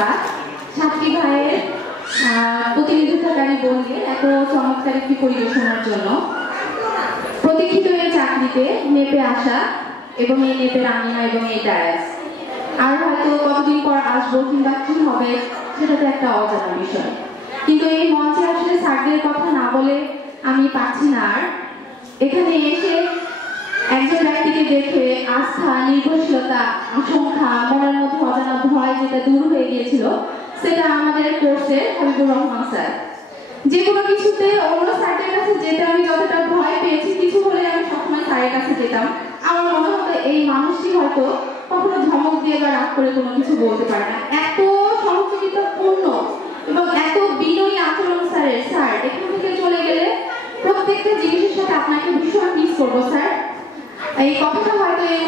আপা ছাত্রী ভাইয়ের প্রতিনিধিত্বকারী বোনকে এত চমৎকার একটি পরিবেশনার জন্য। প্রতীক্ষিত এই চাকরিতে নেপে আসা এবং এই নেপের আমিনা এবং এই ডায়াস আর হয়তো কতদিন পর আসবো কিংবা কি হবে সেটা তো একটা অজানা বিষয়। কিন্তু এই মঞ্চে আসলে স্যারদের কথা না বলে আমি পাচ্ছি না। আর এখানে এসে একজন ব্যক্তিকে দেখে আস্থা, নির্ভরশীলতা, আশঙ্কা, মনের মধ্যে অজানা ভয় যেটা দূর হয়ে গিয়েছিল সেটা আমাদের কোর্সের হাবিবুর রহমান স্যার। যে কোনো কিছুতে অন্য স্যারদের কাছে যেতে আমি যতটা ভয় পেয়েছি, কিছু হলে আমি সবসময় স্যারের কাছে যেতাম। আমার মনে হতো এই মানুষটি হয়তো কখনো ধমক দিয়ে বা রাগ করে কোনো কিছু বলতে পারে না। এত সহযোগিতাপূর্ণ এবং এত বিনয়ী আচরণ স্যারের। স্যার এখান থেকে চলে গেলে প্রত্যেকটা জিনিসের সাথে আপনাকে ভীষণ মিস করবো স্যার। এই কথাটা হয়তো এই